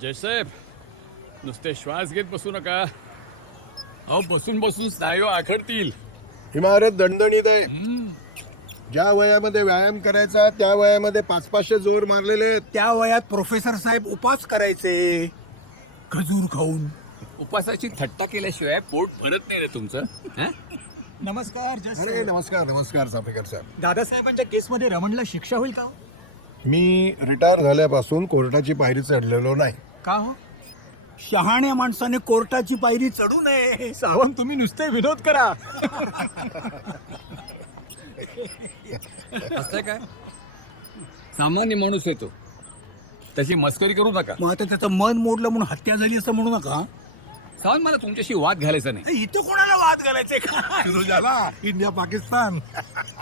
जयसाहेब नुसते श्वास घेत बसू नका. अहो बसून बसून स्नायू आखडतील. इमारत दणदणीत आहे. ज्या वयामध्ये व्यायाम करायचा त्या वयामध्ये 500-500 जोर मारलेले आहेत. त्या वयात प्रोफेसर साहेब उपास करायचे खजूर खाऊन. उपासाची थट्टा केल्याशिवाय पोट भरत नाही रे तुमचं. हं? नमस्कार अरे नमस्कार नमस्कार चाफेकर साहेब. दादासाहेबांच्या केसमध्ये रमणला शिक्षा होईल का हो? मी रिटायर झाल्यापासून कोर्टाची पायरी चढलेलो नाही. का हो? शहाण्या माणसाने कोर्टाची पायरी चढू नये. सावंत तुम्ही नुसते विरोध करा. असं काय सामान्य माणूस येतो त्याची मस्करी करू नका. मग आता त्याचं मन मोडलं म्हणून हत्या झाली असं म्हणू नका. सावंत मला तुमच्याशी वाद घालायचा नाही. इथं कोणाला वाद घालायचे का? सुरू झाला इंडिया पाकिस्तान.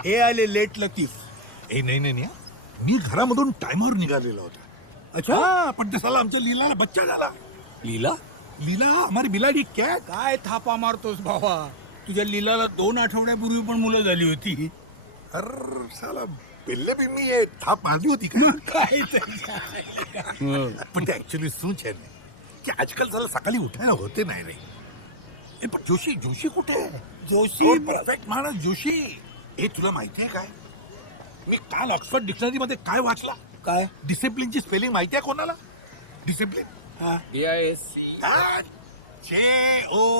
हे आले लेट लतीफ. नाही मी घरामधून टायमावर निघालेला होता. अच्छा, पण तसाला आमच्या लीलाला बच्चा झाला. लीला लीला हमारी बिलाडी क्या. काय थापा मारतोस भावा? तुझ्या लीलाला 2 आठवड्यापूर्वी पण मुलं झाली होती. अरे साला पहले भी मी ये थाप मारली होती का. काय पण ते ऍक्च्युली सूच आहे ना की आजकाल झाला सकाळी उठायला होते नाही रे. पण जोशी कुठे आहे? जोशी परफेक्ट माणूस जोशी. हे तुला माहिती आहे काय, मी काल ऑक्सफर्ड डिक्शनरी मध्ये काय वाचला. काय? डिसिप्लिनची स्पेलिंग माहिती आहे कोणाला? Discipline DISC. JOSHI.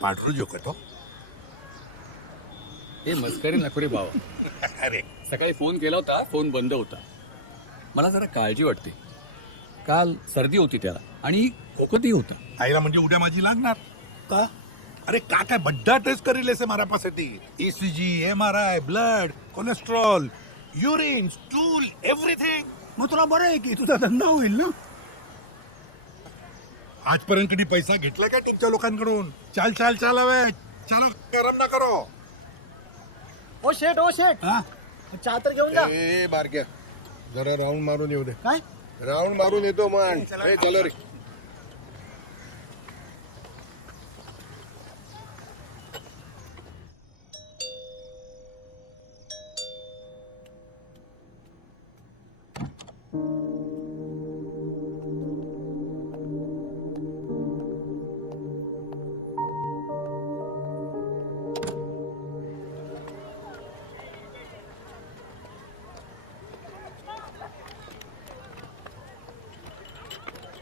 पाठरू जो करतो. हे मस्करी नको रे भावा. अरे सकाळी फोन केला होता, फोन बंद होता. मला जरा काळजी वाटते. काल सर्दी होती त्याला आणि खोकतही होता. आईला म्हणजे उद्या माझी लागणार का? अरे काय बड्डा टेस्ट करेल ऐसे मारा पासेती. ECG, MRI, blood, cholesterol, urine, stool, everything. मग तुला बरं आहे की तुझा धंदा होईल ना. आजपर्यंत कधी पैसा घेतला का टीमच्या लोकांकडून. चाल हवे चला गरम ना करो. ओ शेट हा? चहा तर घेऊन जा. ए बारक्या जरा राऊंड मारून येऊ दे. काय? राऊंड मारून येतो मन. चलो रे.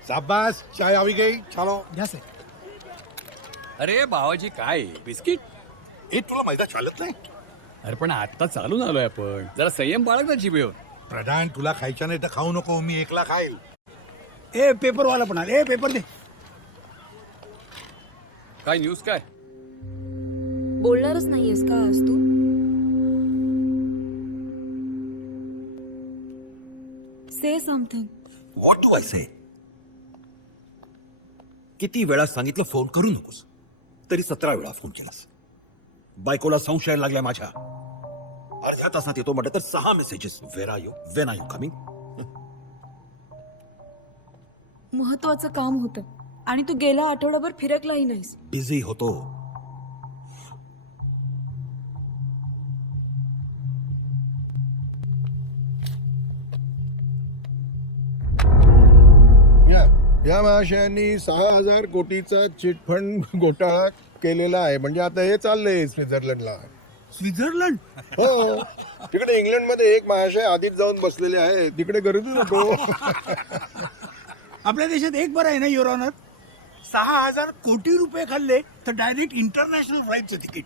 शाबास चाय આવી गई. चलो घ्या सर. अरे भावाजी काय बिस्किट. हे तुला मैदा चालत नाही. अरे पण आता चालून आलोय आपण. जरा संयम बाळग ना जिभेवर. प्रधान तुला खायच्या नाही तर खाऊ नको. मी एकला खाईल. ए पेपरवाला पण आले. ए पेपर दे. काय न्यूज काय. बोलणारच नाहीयेस का आज तू? Say something. What do I say. किती वेळा सांगितलं फोन करू नकोस, तरी 17 वेळा फोन केलास. बायकोला संशय लागलाय माझ्या. अर्ध्या तासात येतो म्हटलं तर 6 messages. Where are you, when are you coming. महत्वाचं काम होतं आणि तू गेला आठवडाभर फिरकलाही नाहीस. बिझी होतो. या महाशयांनी 6,000 कोटीचा चिटफंड घोटाळा केलेला आहे. म्हणजे आता हे चाललंय स्वित्झर्लंडला. स्वित्झर्लंड? हो तिकडे इंग्लंडमध्ये एक महाशय आधीच जाऊन बसलेले आहे. तिकडे गर्दी नको. आपल्या देशात एक बरं आहे ना युअर ऑनर. 6,000 कोटी रुपये खाल्ले तर डायरेक्ट इंटरनॅशनल फ्लाईटचं तिकीट.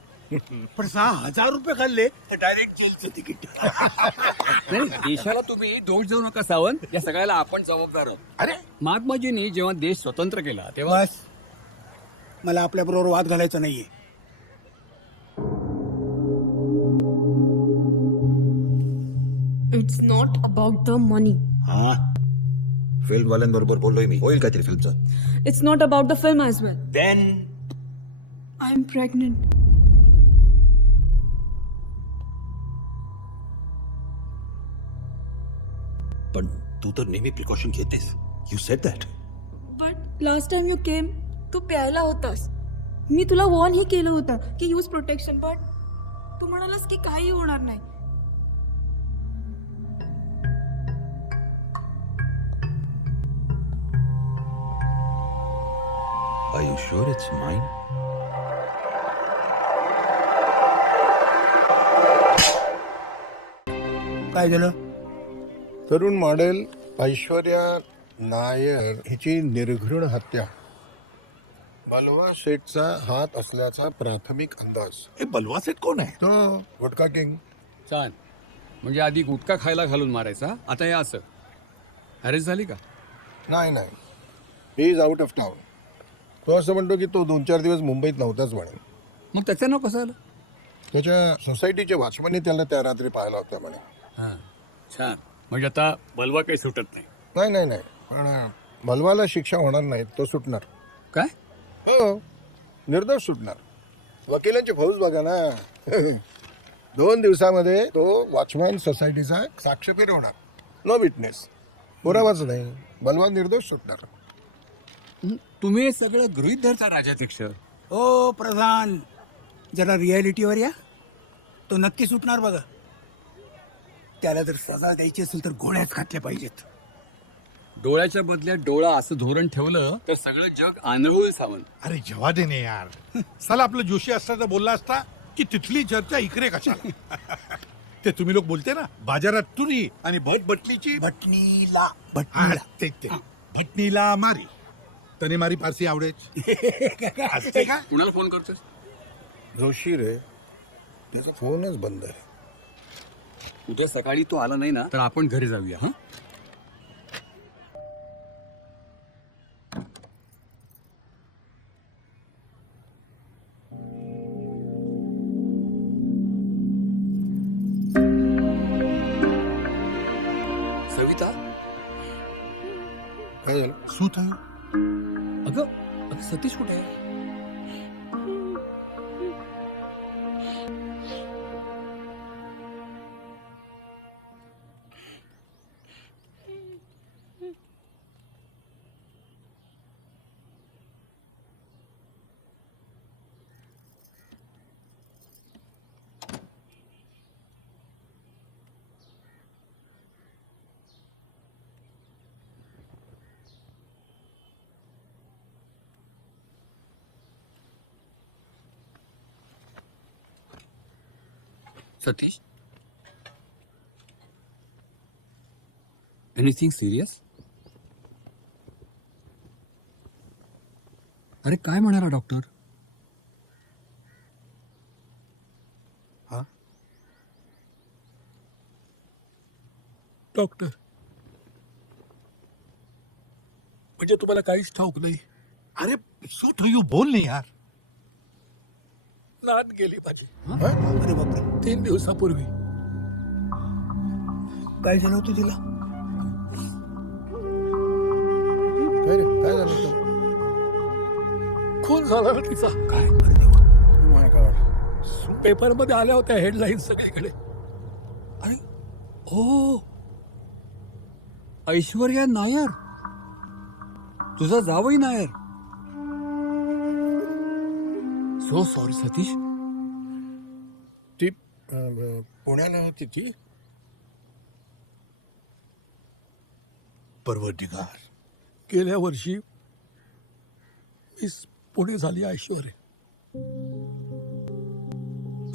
पण 6,000 रुपये खाल्ले तर डायरेक्ट जेलचं तिकीट. नाही, देशाला तुम्ही दोष देऊ नका सावंत. या सगळ्याला आपण जबाबदार आहोत. अरे महात्माजींनी जेव्हा देश स्वतंत्र केला तेव्हा बस, मला आपल्या बरोबर वाद घालायचा नाहीये. It's not about the money. हा, फिल्म वाल्यांबरोबर बोललोय मी. होईल काहीतरी फिल्मचं. It's not about the film as well. Then I am pregnant. पण तू तर नेहमी प्रिकॉशन घेतेस. You said that. But last time you came तू प्यायला होतास. मी तुला वॉर्न ही केलं होतं की यूज प्रोटेक्शन. बट तू म्हणालास की काही होणार नाही. Are you sure it's mine? काय झालं? तरुण मॉडेल ऐश्वर्या नायर हिची निर्घृण हत्या बलवा शेठचा हात असल्याचा प्राथमिक अंदाज. हे बलवा सेठ कोण आहे? तो गुटखा किंग. छान. म्हणजे आधी गुटखा खायला घालून मारायचा, आता हे असं. अरेस्ट झाली का? नाही नाही, he is out of town. तो असं म्हणतो की तो 2-4 दिवस मुंबईत नव्हताच म्हणे. मग त्याचं नाव कसं आलं? त्याच्या सोसायटीच्या वॉचमनने त्याला त्या रात्री पाहिला होता म्हणे. हां, छान. म्हणजे आता बलवा काही सुटत नाही. नाही नाही नाही, पण बलवाला शिक्षा होणार नाही, तो सुटणार. काय? हो, निर्दोष सुटणार. वकिलांची फौज बघा ना. 2 दिवसामध्ये तो वॉचमॅन सोसायटीचा साक्ष फिरवणार. नो विटनेस, पुरावाच नाही, बलवान निर्दोष सुटणार. तुम्ही हे सगळं गृहीत धरता राजाध्यक्ष. ओ प्रधान, जरा रियालिटीवर या. तो नक्की सुटणार बघा. त्याला जर सजा द्यायची असेल तर गोळ्याच घातल्या पाहिजेत. डोळ्याच्या बदल्यात डोळा असं धोरण ठेवलं तर सगळं जग आंधळून सावं. अरे जेव्हा देणे यार. चला आपलं जोशी असता तर बोलला असता की तिथली चर्चा इकडे कशाला. ते तुम्ही लोक बोलते ना, बाजारात तुरी आणि भटबटलीची भटणीला ते भटणीला मारी. तने मारी फारसी आवडेच. असते का? कुणाला फोन करतोस? जोशी रे, त्याचा फोनच बंद आहे. उद्या सकाळी तो आला नाही ना तर आपण घरी जाऊया. हा, सविता. काय झालं? શું થયું? अगं सतीश कुठे आहे? Satish, anything serious? अरे काय म्हणाला डॉक्टर? डॉक्टर म्हणजे तुम्हाला काहीच ठाऊक नाही? अरे શું થયું? बोल नाही यार. नात गेली माझी. अरे बापरे, 3 दिवसापूर्वी. काय झालं होतं तिला? काय रे, काय झालं होतं? खून झाला ना तिचा. काय? अरे देवा. Oh my God. पेपरमध्ये आल्या होत्या हेडलाईन सगळीकडे. अरे हो, ऐश्वर्या नायर, तुझा जावई नायर. So sorry Satish. ती पुण्याला होती ती. परवडिगार, गेल्या वर्षी मिस पुणे झाली ऐश्वर्या.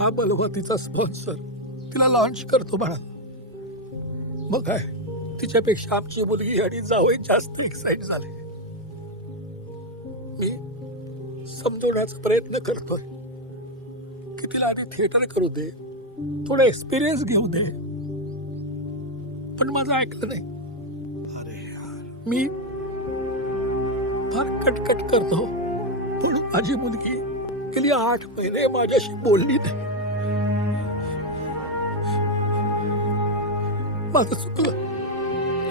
हा बलवा तिचा स्पॉन्सर. तिला लॉन्च करतो म्हणा. मग काय, तिच्यापेक्षा आमची मुलगी आणि जावई जास्त एक्साइट झाले. मी समजवण्याचा प्रयत्न करतोय की तिला आधी थिएटर करू दे, थोडा एक्सपिरियन्स घेऊ दे, पण माझं ऐकलं नाही. अरे यार. मी फार कटकट करतो म्हणून माझी मुलगी गेली 8 महिने माझ्याशी बोलली नाही. माझं चुकलं.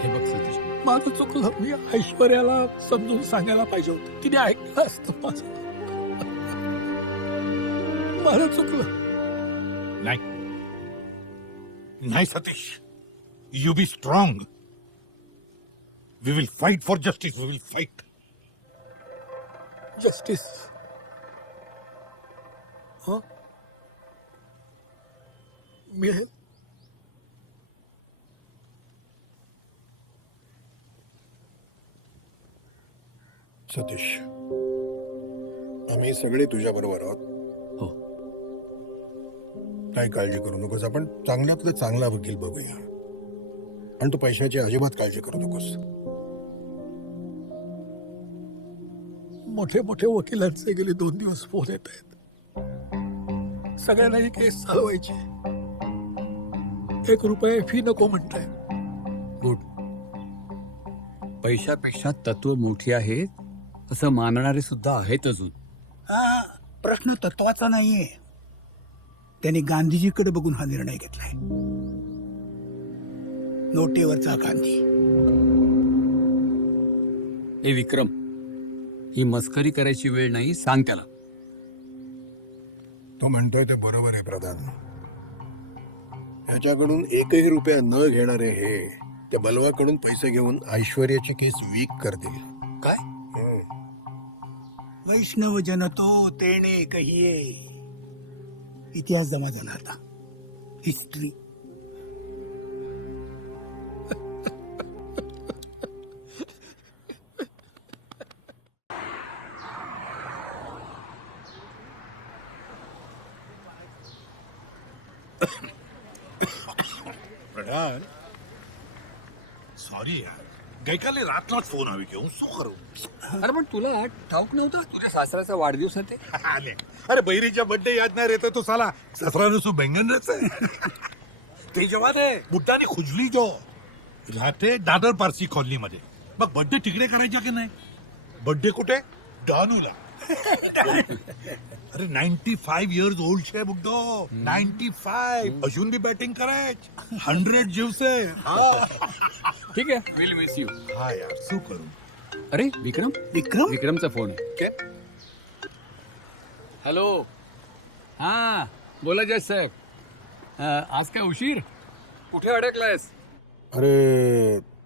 हे बघ सतीश, माझं चुकलं. मी ऐश्वर्याला समजून सांगायला पाहिजे होतं. तिने ऐकलं असतं माझं. माझं चुकलं. नाही Satish, you be strong. We will fight for justice. We will fight. Justice. मिळेल. सतीश, आम्ही सगळे तुझ्या बरोबर आहोत. हो. काही काळजी करू नकोस. आपण चांगल्यातलं चांगला वकील बघूया. आणि तू पैशाची अजिबात काळजी करू नकोस. मोठे मोठे वकिलांचे गेले 2 दिवस फोन येत आहेत. सगळ्यांना ही केस चालवायची. 1 रुपये फी नको म्हणताय. गुड. पैशापेक्षा तत्व मोठी आहेत असं मानणारे सुद्धा आहेत अजून. हा प्रश्न तत्वाचा नाहीये. त्यांनी गांधीजीकडे बघून हा निर्णय घेतलाय. नोटेवरचा गांधी. ए विक्रम, ही मस्करी करायची वेळ नाही. सांग त्याला. तो म्हणतोय ते बरोबर आहे प्रधान. याच्याकडून 1ही रुपया न घेणारे हे त्या बलवाकडून पैसे घेऊन ऐश्वर्याची केस वीक करतील. काय? वैष्णव जन तो तेणे कहिये. इतिहास जमा झाला आता. हिस्ट्री. પ્રધાન સોરી યાર ગઈકાલે રાતનો જ ફોન આવી ગયો હું શું કરું अरे पण तुला ठाऊक नव्हता तुझ्या सासऱ्याचा वाढदिवस आहे ते? આલે અરે બૈરીचा બર્થડે યાદ ના રહેતો તો સાલા સસરાનું શું બેંગન રહેશે તે જવા દે बुड्डाने खुजली जो राहते दादर पारसी कॉलनीमध्ये मग बर्थडे तिकडे करायचा की नाही बर्थडे कुठे डॉनूला अरे 95 इयर्स ओल्ड છે बुड्डो 95 अजून बी बॅटिंग करायच 100 जीवसे ठीक आहे. Will miss you. हा यार શું કરું अरे विक्रम, विक्रम विक्रमचा फोन आहे. हॅलो. हा बोला जज साहेब. आज काय उशीर? कुठे अडकलायस? अरे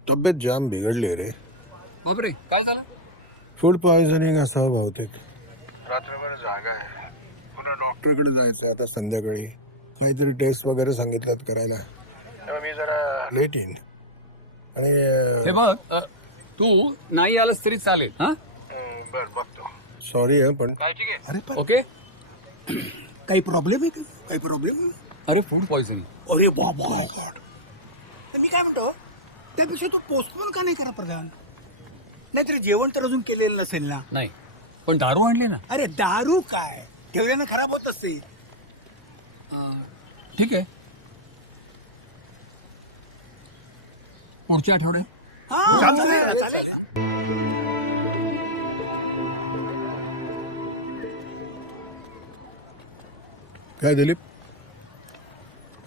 तब्येत जाम बिघडली रे. बापरे, काय झालं? फूड पॉयझनिंग असावं बहुतेक. रात्रभर जागा आहे. पुन्हा डॉक्टरकडे जायचं आता संध्याकाळी. काहीतरी टेस्ट वगैरे सांगितल्यात करायला. तेव्हा मी जरा लेट येईन. आणि हे बघ, तू नाही आलास तरी चालेल. हा बर बघतो. सॉरी आहे पण अरे पण ओके. काही प्रॉब्लेम आहे का? काही प्रॉब्लेम? अरे फूड पॉयझनिंग. अरे बाबा गॉड. तर मी काय म्हणतो त्यापेक्षा तू पोस्टपोन का नाही करा प्रधान? नाहीतर जेवण तर अजून केलेलं नसेल ना. नाही पण दारू आणली ना. अरे दारू काय ठेवल्यानं खराब होत असते. ठीक आहे. पुढच्या आठवड्यात. चालेल. काय दिलीप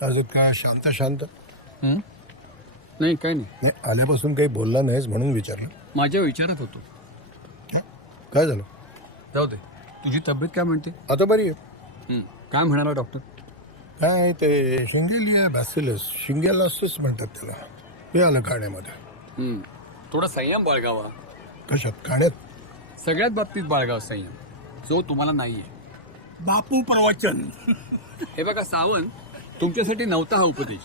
अजून काय शांत शांत? नाही काय नाही. नाही आल्यापासून काही बोलला नाहीस म्हणून विचारलं. माझ्या विचारात होतो. काय झालं? जाऊ दे. तुझी तब्येत काय म्हणते? आता बरी आहे. काय म्हणाला डॉक्टर? काय ते शिंगेलिया बॅसिलस शिंगेलासच म्हणतात त्याला. हे आलं खाण्यामध्ये. थोडा संयम बाळगावा. कशात? खाण्यात? सगळ्यात बाबतीत बाळगावा संयम, जो तुम्हाला नाहीये. बापू प्रवचन. हे बघा सावंत, तुमच्यासाठी नव्हता हा उपदेश.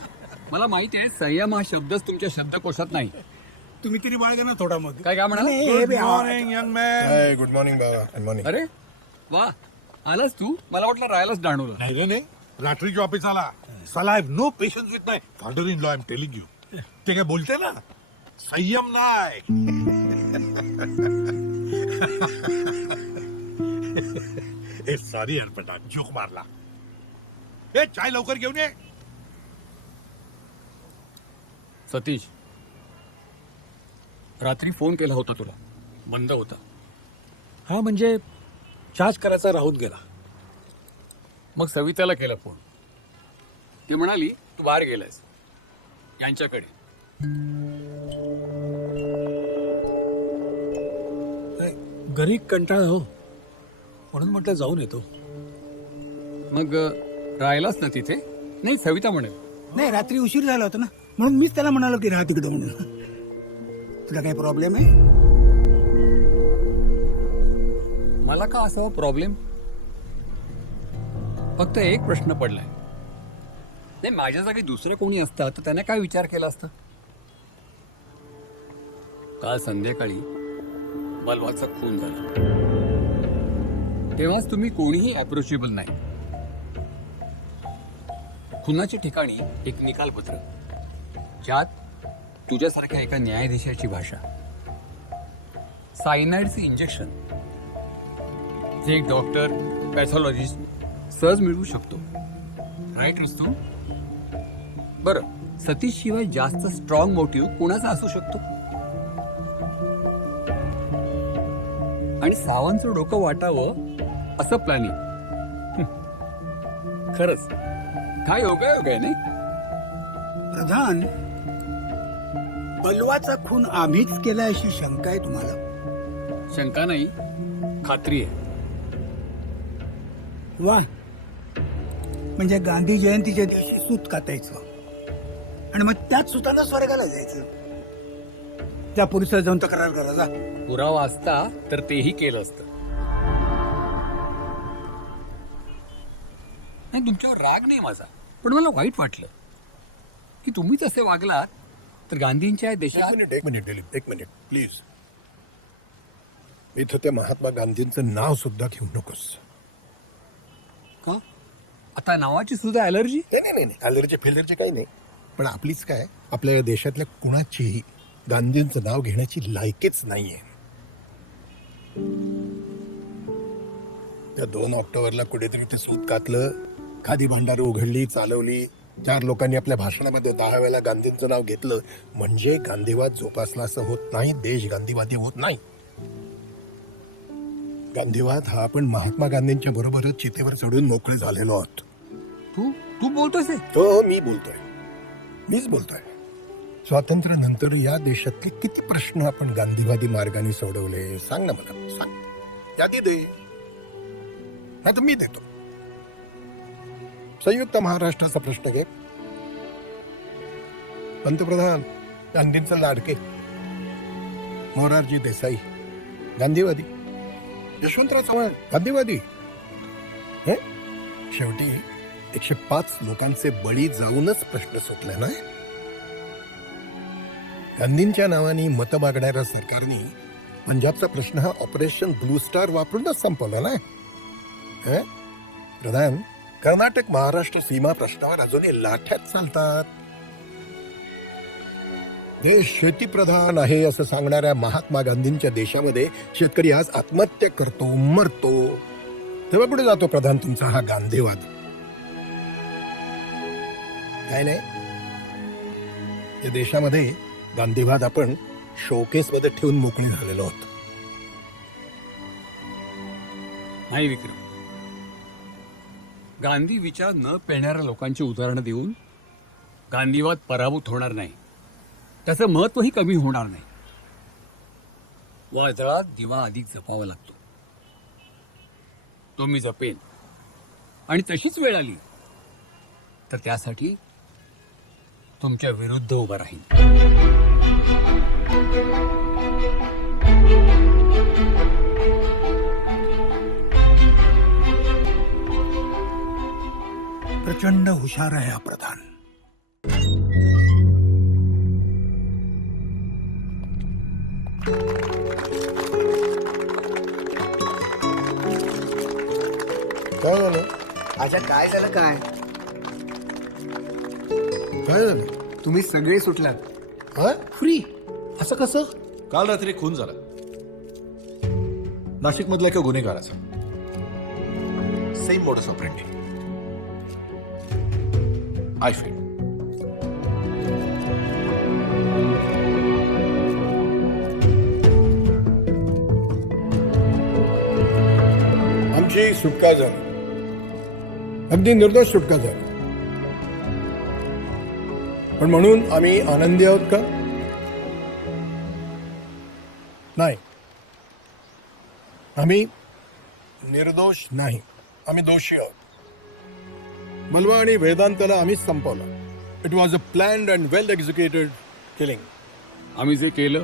मला माहिती आहे संयम हा शब्दच तुमच्या शब्दकोशात नाही. तुम्ही तरी बाळगा ना थोडा मग. काय म्हणाला? Good morning young man hi good morning बाबा. Good morning. अरे वा, आलास तू. मला वाटलं राहायलाच डाणूला. नाही रे नाही रात्रीच्या ऑफिस आला साला I know patience with my father in law I am telling you ते काय बोलते ना संयम नाही ए सॉरी यार पण जोक मारला. ए चाय लवकर घेऊन ये. सतीश, रात्री फोन केला होता तुला, बंद होता. हा म्हणजे चार्ज करायचा राहून गेला. मग सविताला केला फोन. ती म्हणाली तू बाहेर गेलायस यांच्याकडे. घरी कंटाळा हो म्हणून म्हटलं जाऊन येतो. मग राहिलास ना तिथे? नाही सविता म्हणेल. नाही रात्री उशीर झाला होता ना म्हणून मीच त्याला म्हणालो की राहा तिकडं म्हणून. तुला काही प्रॉब्लेम आहे? मला का असावा प्रॉब्लेम? फक्त एक प्रश्न पडलाय. नाही माझ्या जागी दुसरं कोणी असतं तर त्याने काय विचार केला असतं? काल संध्याकाळी बलवाचा खून झाला. तेव्हाच तुम्ही कोणीही अप्रोचेबल नाही. खुनाच्या ठिकाणी एक निकालपत्र, ज्यात तुझ्यासारख्या एका न्यायाधीशाची भाषा, सायनाइडचे इंजेक्शन जे एक डॉक्टर, पॅथॉलॉजिस्ट सहज मिळवू शकतो. राईट रस्तू? बरं, सतीश शिवाय जास्त स्ट्रॉंग मोटिव्ह कोणाचा असू शकतो? आणि सावंतचं डोकं वाटावं असं प्लॅनिंग. खरंच काय योगायोग आहे नाही? प्रधान, बलवाचा खून आम्हीच केला अशी शंका आहे तुम्हाला? शंका नाही, खात्री आहे. वा, म्हणजे गांधी जयंतीच्या दिवशी सूत कातायचं आणि मग त्याच सुताना स्वर्गाला जायचं. त्या पोलिसात जाऊन तक्रार करा जा. पुरावा असता तर तेही केलं असतं. नाही, तुमच्यावर राग नाही माझा, पण मला वाईट वाटलं की तुम्हीच असे वागलात तर गांधींच्या देशात. एक मिनिट दिलीप, एक मिनिट प्लीज. इथं त्या महात्मा गांधींचं नाव सुद्धा घेऊ नकोस. का? आता नावाची सुद्धा अलर्जी? नाही, अलर्जी फेलरची काही नाही, पण आपलीच काय, आपल्या देशातल्या कुणाचीही गांधींचं नाव घेण्याची लायकीच नाहीये. त्या 2 ऑक्टोबरला कुठेतरी ते सूत कातलं, खादी भांडार उघडली, चालवली, 4 लोकांनी आपल्या भाषणामध्ये 10 वेळा गांधींचं नाव घेतलं, म्हणजे गांधीवाद जोपासला असं होत नाही, देश गांधीवादी होत नाही. गांधीवाद हा आपण महात्मा गांधींच्या बरोबरच चितेवर चढून मोकळे झालेलो आहोत. तू बोलतोस हे? हो, मीच बोलतोय. स्वातंत्र्यानंतर या देशातले किती प्रश्न आपण गांधीवादी मार्गाने सोडवले सांग ना मला, सांग. यादी दे, नाही तर मी देतो. संयुक्त महाराष्ट्राचा प्रश्न घे. पंतप्रधान गांधींचे लाडके मोरारजी देसाई गांधीवादी, यशवंतराव चव्हाण गांधीवादी. हे शेवटी 105 लोकांचे बळी जाऊनच प्रश्न सुटले ना. गांधींच्या नावाने मतं मागणाऱ्या सरकारने पंजाबचा प्रश्न हा ऑपरेशन ब्लू स्टार वापरूनच संपवला ना. प्रधान, कर्नाटक महाराष्ट्र सीमा प्रश्नावर अजूनही लाठ्यात चालतात. देश शेतीप्रधान आहे असं सांगणाऱ्या महात्मा गांधींच्या देशामध्ये शेतकरी आज आत्महत्या करतो, मरतो. तेव्हा कुठे जातो प्रधान तुमचा हा गांधीवाद? काय नाही, या देशामध्ये गांधीवाद आपण शोकेस मध्ये ठेवून मोकळे झालेलो आहोत. नाही विक्रम, गांधी विचार न पेळणाऱ्या लोकांची उदाहरणं देऊन गांधीवाद पराभूत होणार नाही, त्याचं महत्वही कमी होणार नाही. वादळात दिवा अधिक जपावा लागतो, तो मी जपेन. आणि तशीच वेळ आली तर त्यासाठी तुमच्या विरुद्ध उभा राहील. प्रचंड हुशार आहे हा प्रधान. काय झालं? अच्छा काय झालं काय? काय झालं? तुम्ही सगळे सुटलात हा? फ्री. असं कसं? काल रात्री खून झाला नाशिक मधल्या एका गुन्हेगाराचा. Same modus operandi. I feel आमची सुटका झाली, अगदी निर्दोष सुटका झाली. पण म्हणून आम्ही आनंदी आहोत का? नाही, आम्ही निर्दोष नाही, आम्ही दोषी आहोत. मलवा आणि वेदांताला आम्हीच संपवलं. It was a planned and well executed killing. आम्ही जे केलं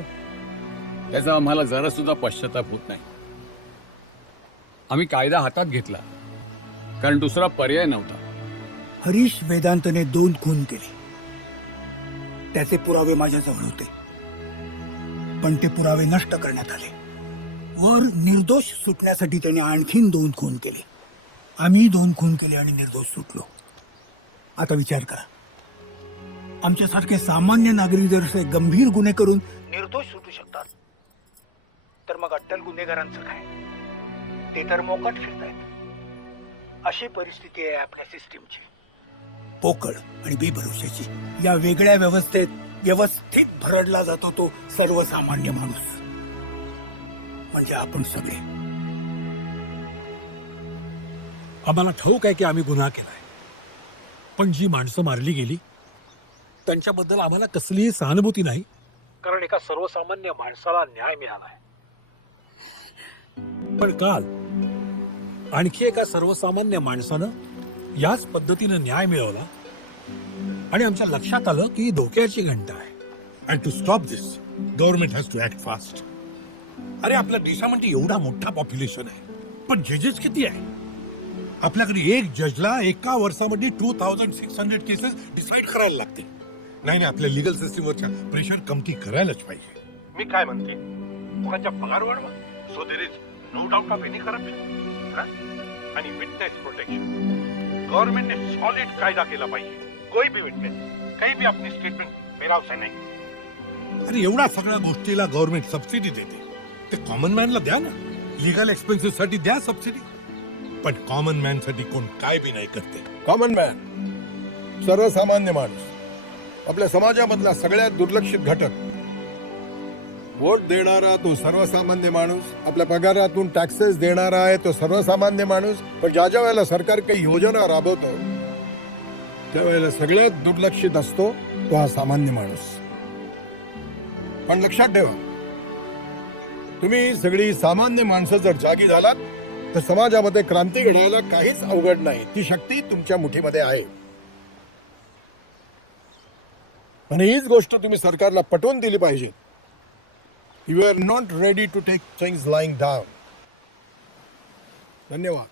त्याचा आम्हाला जरा सुद्धा पश्चाताप होत नाही. आम्ही कायदा हातात घेतला कारण दुसरा पर्याय नव्हता. हरीश वेदांतने 2 खून केले, त्याचे पुरावे माझ्याजवळ होते, पण ते पुरावे नष्ट करण्यात आले. वर निर्दोष सुटण्यासाठी त्याने आणखीन 2 खून केले. आम्ही 2 खून केले आणि निर्दोष सुटलो. आता विचार करा, आमच्यासारखे सामान्य नागरिक जर असे गंभीर गुन्हे करून निर्दोष सुटू शकतात, तर मग अट्टल गुन्हेगारांचं काय? ते तर मोकाट फिरतायत. अशी परिस्थिती आहे आपल्या सिस्टीमची, पोकळ आणि बेभरोशाची. या वेगळ्या व्यवस्थेत व्यवस्थित भरडला जातो तो सर्वसामान्य माणूस, म्हणजे आपण सगळे. आम्हाला ठाऊक आहे की आम्ही गुन्हा केलाय, पण जी माणसं मारली गेली त्यांच्याबद्दल आम्हाला कसलीही सहानुभूती नाही, कारण एका सर्वसामान्य माणसाला न्याय मिळालाय. पण काल आणखी एका सर्वसामान्य माणसानं याच पद्धतीनं न्याय मिळवला आणि आमच्या लक्षात आलं की ही धोक्याची घंटा आहे. And to stop this government has to act fast. अरे आपल्या देशामध्ये एवढा मोठा पॉप्युलेशन आहे, पण जजेस किती आहे? आपल्याकडे एक जजला एका वर्षामध्ये 2600 केसेस डिसाईड करायला लागते. नाही, आपल्या लिगल सिस्टीमवरच्या प्रेशर कमती करायलाच पाहिजे. मी काय म्हणते, कोणाच्या पगार वाढवा, so there is no doubt of any corruption. आणि विटनेस प्रोटेक्शन गव्हर्नमेंटने सॉलिड कायदा केला पाहिजे. कोई भी विटनेस काही भी अपनी स्टेटमेंट मेरावसा नाही. अरे एवढा सगळ्या गोष्टीला गव्हर्नमेंट सबसिडी देते, ते कॉमन मॅनला द्या ना. लिगल एक्सपेन्सेस साठी द्या सबसिडी, पण कॉमन मॅन साठी कोण काय बी नाही करते. कॉमन मॅन, सर्वसामान्य माणूस, आपल्या समाजामधला सगळ्यात दुर्लक्षित घटक. वोट देणारा तो सर्वसामान्य माणूस, आपल्या पगारातून टॅक्सेस देणारा आहे तो सर्वसामान्य माणूस. पण ज्या ज्या वेळेला सरकार काही योजना राबवतो त्यावेळेला सगळ्यात दुर्लक्षित असतो तो हा सामान्य माणूस. पण लक्षात ठेवा, तुम्ही सगळी सामान्य माणसं जर जागी झालात तर समाजामध्ये क्रांती घडवायला काहीच अवघड नाही. ती शक्ती तुमच्या मुठीमध्ये आहे. आणि हीच गोष्ट तुम्ही सरकारला पटवून दिली पाहिजे. You are not ready to take things lying down. धन्यवाद.